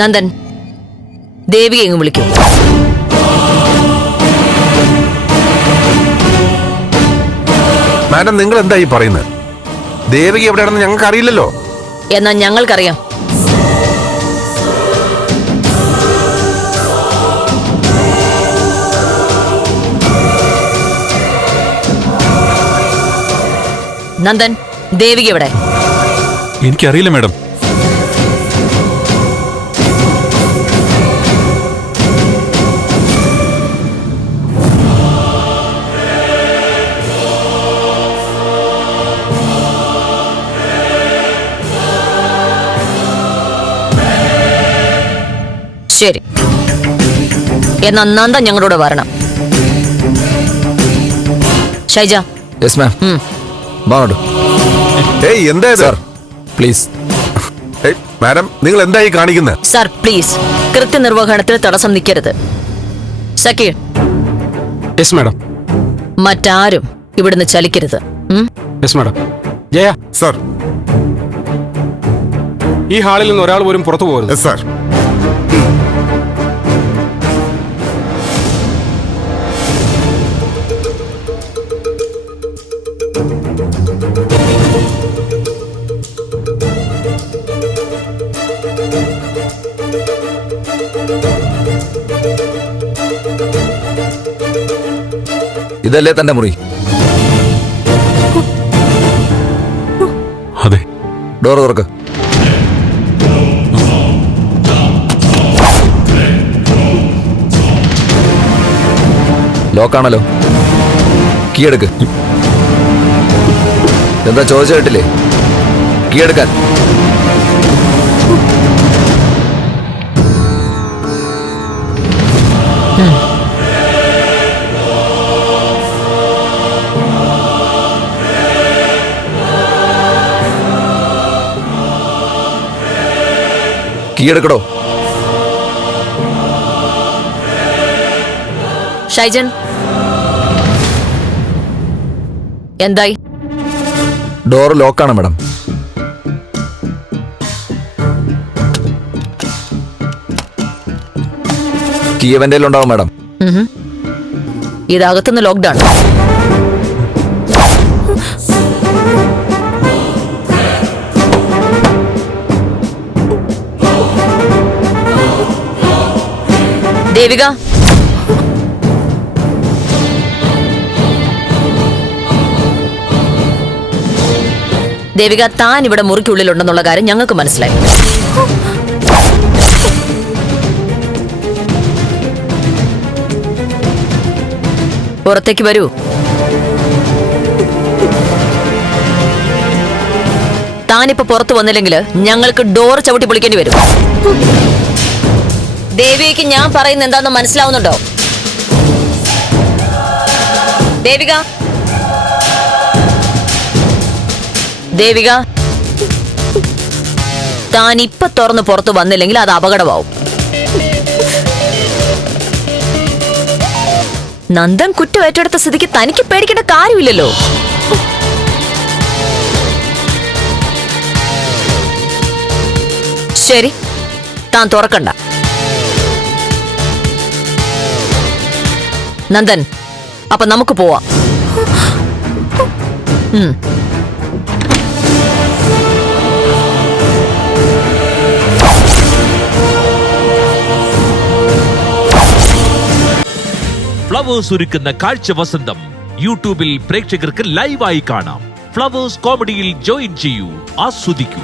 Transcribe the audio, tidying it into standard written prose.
നന്ദൻ, ദേവിയെ എങ്ങും വിളിക്കൂ. മാഡം, നിങ്ങൾ എന്താ ഈ പറയുന്നത്? ദേവിക എവിടെയാണെന്ന് ഞങ്ങൾക്ക് അറിയില്ലല്ലോ. എന്നാ ഞങ്ങൾക്കറിയാം. നന്ദൻ, ദേവിക എവിടെ? എനിക്കറിയില്ല മാഡം. ശരി, എന്നാ നന്ദൻ ഞങ്ങളോട് വരണം. ഷൈജ. Yes ma'am. എന്താ സാർ പ്ലീസ്. മാഡം, നിങ്ങൾ എന്തായി കാണിക്കുന്നത്? സാർ പ്ലീസ്, കൃത്യനിർവഹണത്തിൽ തടസ്സം നിൽക്കരുത്. സക്കീർ. Yes madam. മറ്റാരും ഇവിടുന്ന് ചലിക്കരുത്. Yes madam. ജയ സർ. ഈ ഹാളിൽ നിന്ന് ഒരാൾ പോലും പുറത്തു പോകരുത്. സാർ. ഇതല്ലേ തന്റെ മുറി? അതെ. ഡോർ തുറക്ക്. ലോക്കാണല്ലോ. കീ എടുക്ക്. എന്താ ചോദിച്ച കേട്ടില്ലേ? കീ എടുക്കാൻ. കീ എടുക്കടോ. ഷൈജൻ, എന്തായി? ഡോർ ലോക്കാണ് മാഡം. കീ എവന്റെ ഉണ്ടാവും മാഡം. ഇതകത്തുനിന്ന് ലോക്ക്ഡൌൺ. ദേവിക, ദേവിക, താൻ ഇവിടെ മുറിക്കുള്ളിലുണ്ടെന്നുള്ള കാര്യം ഞങ്ങൾക്ക് മനസ്സിലായി. പുറത്തേക്ക് വരൂ. താനിപ്പോ പുറത്തു വന്നില്ലെങ്കിൽ ഞങ്ങൾക്ക് ഡോർ ചവിട്ടി പൊളിക്കേണ്ടി വരും. ദേവിക്ക് ഞാൻ പറയുന്നത് എന്താണെന്ന് മനസ്സിലാവുന്നുണ്ടോ? ദേവിക, ദേവിക, താൻ ഇപ്പൊ തുറന്ന് പുറത്തു വന്നില്ലെങ്കിൽ അത് അപകടമാവും. നന്ദൻ കുറ്റമേറ്റെടുത്ത സ്ഥിതിക്ക് തനിക്ക് പേടിക്കേണ്ട കാര്യമില്ലല്ലോ. ശരി, താൻ തുറക്കണ്ട. നന്ദൻ, അപ്പൊ നമുക്ക് പോവാം. ഫ്ലവേഴ്സ് ഒരുക്കുന്ന കാഴ്ച വസന്തം യൂട്യൂബിൽ പ്രേക്ഷകർക്ക് ലൈവായി കാണാം. ഫ്ലവേഴ്സ് കോമഡിയിൽ ജോയിൻ ചെയ്യൂ, ആസ്വദിക്കൂ.